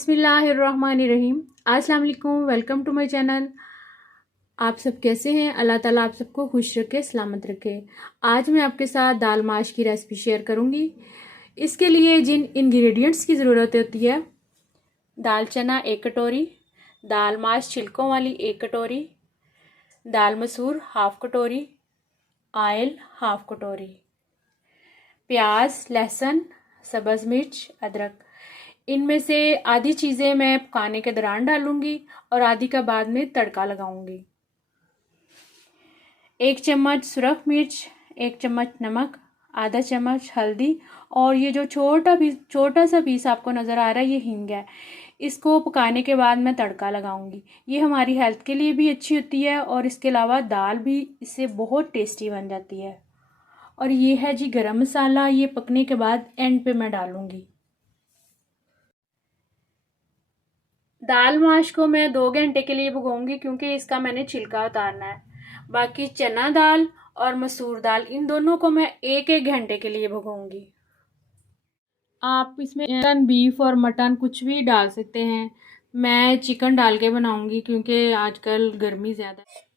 बिस्मिल्लाहिर्रहमानिर्रहीम। अस्सलाम वालेकुम, वेलकम टू माय चैनल। आप सब कैसे हैं? अल्लाह ताला आप सबको खुश रखे, सलामत रखे। आज मैं आपके साथ दाल माश की रेसिपी शेयर करूंगी। इसके लिए जिन इंग्रेडिएंट्स की ज़रूरत होती है, दाल चना 1 कटोरी, दाल माश छिलकों वाली 1 कटोरी, दाल मसूर 1/2 कटोरी, ऑयल 1/2 कटोरी, प्याज, लहसुन, सब्ज़ मिर्च, अदरक। इनमें से आधी चीज़ें मैं पकाने के दौरान डालूंगी और आधी का बाद में तड़का लगाऊंगी। 1 चम्मच सुरख मिर्च, 1 चम्मच नमक, आधा चम्मच हल्दी और ये जो छोटा सा पीस आपको नज़र आ रहा है, ये हींग है। इसको पकाने के बाद मैं तड़का लगाऊंगी। ये हमारी हेल्थ के लिए भी अच्छी होती है और इसके अलावा दाल भी इससे बहुत टेस्टी बन जाती है। और ये है जी गरम मसाला, ये पकने के बाद एंड पे मैं डालूंगी। दाल माश को मैं 2 घंटे के लिए भिगोऊंगी क्योंकि इसका मैंने छिलका उतारना है। बाकी चना दाल और मसूर दाल, इन दोनों को मैं 1-1 घंटे के लिए भिगोऊंगी। आप इसमें चिकन, बीफ और मटन कुछ भी डाल सकते हैं। मैं चिकन डाल के बनाऊंगी क्योंकि आजकल गर्मी ज़्यादा है।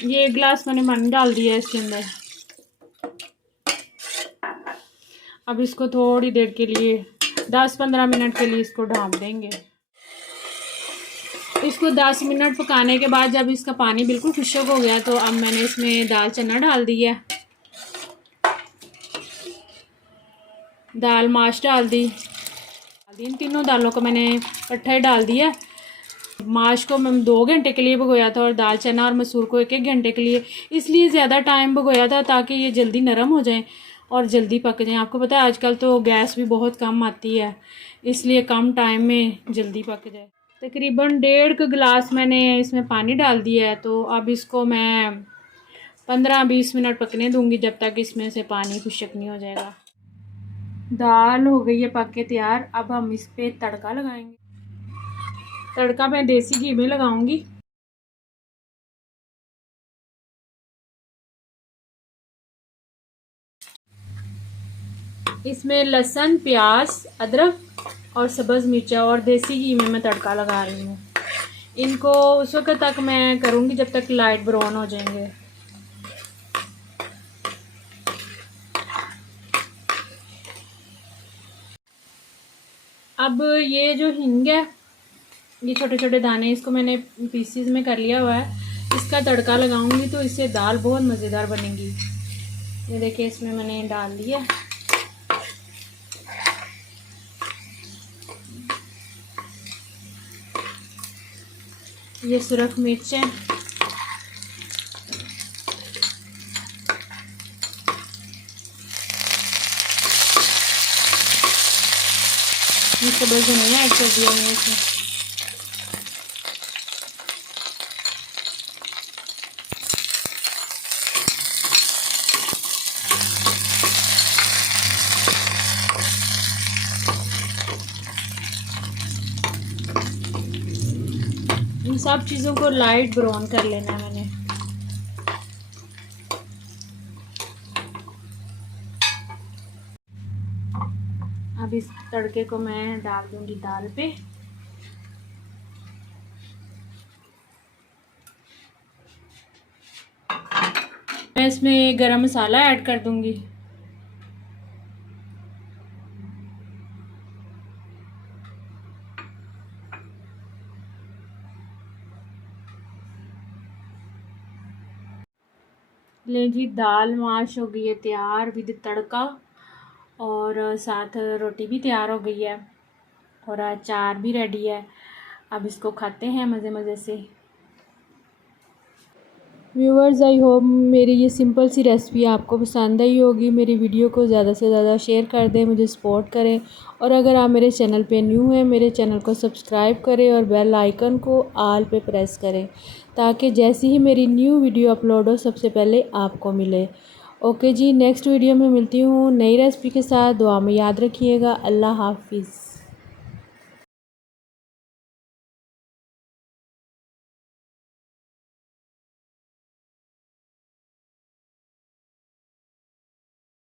ये 1 गिलास मैंने पानी डाल दिया है इसके अंदर। अब इसको थोड़ी देर के लिए 10-15 मिनट के लिए इसको ढाँप देंगे। इसको 10 मिनट पकाने के बाद जब इसका पानी बिल्कुल खुश्क हो गया तो अब मैंने इसमें दाल चना डाल दिया, दाल माश डाल दी। इन तीनों दालों को मैंने इकट्ठा ही डाल दिया। माश को मैं 2 घंटे के लिए भिगोया था और दाल चना और मसूर को 1-1 घंटे के लिए, इसलिए ज़्यादा टाइम भिगोया था ताकि ये जल्दी नरम हो जाएं और जल्दी पक जाएं। आपको पता है आजकल तो गैस भी बहुत कम आती है, इसलिए कम टाइम में जल्दी पक जाए। तकरीबन 1.5 गिलास मैंने इसमें पानी डाल दिया है। तो अब इसको मैं 15-20 मिनट पकने दूंगी जब तक इसमें से पानी खुश्क नहीं हो जाएगा। दाल हो गई है पक के तैयार। अब हम इस पे तड़का लगाएंगे। तड़का मैं देसी घी में लगाऊंगी। इसमें लहसुन, प्याज, अदरक और सब्ज़ मिर्चा और देसी घी में मैं तड़का लगा रही हूँ। इनको उस वक्त तक मैं करूँगी जब तक लाइट ब्राउन हो जाएंगे। अब ये जो हींग है, ये छोटे छोटे दाने, इसको मैंने पीसीज में कर लिया हुआ है। इसका तड़का लगाऊंगी तो इससे दाल बहुत मज़ेदार बनेगी। ये देखिए इसमें मैंने डाल दिया। ये सुरख मिर्च है, ये सब्ज़ धनिया ऐड कर दिया मैंने इसमें। इन सब चीज़ों को लाइट ब्राउन कर लेना है मैंने। अब इस तड़के को मैं डाल दूंगी दाल पे। मैं इसमें गरम मसाला ऐड कर दूंगी। ले जी, दाल माश हो गई है तैयार विद तड़का और साथ रोटी भी तैयार हो गई है और अचार भी रेडी है। अब इसको खाते हैं मज़े मज़े से। व्यूअर्स, आई होप मेरी ये सिंपल सी रेसिपी आपको पसंद आई होगी। मेरी वीडियो को ज़्यादा से ज़्यादा शेयर कर दें, मुझे सपोर्ट करें। और अगर आप मेरे चैनल पे न्यू हैं, मेरे चैनल को सब्सक्राइब करें और बेल आइकन को ऑल पे प्रेस करें, ताकि जैसे ही मेरी न्यू वीडियो अपलोड हो सबसे पहले आपको मिले। ओके जी, नेक्स्ट वीडियो में मिलती हूँ नई रेसिपी के साथ। दुआ में याद रखिएगा। अल्लाह हाफिज़।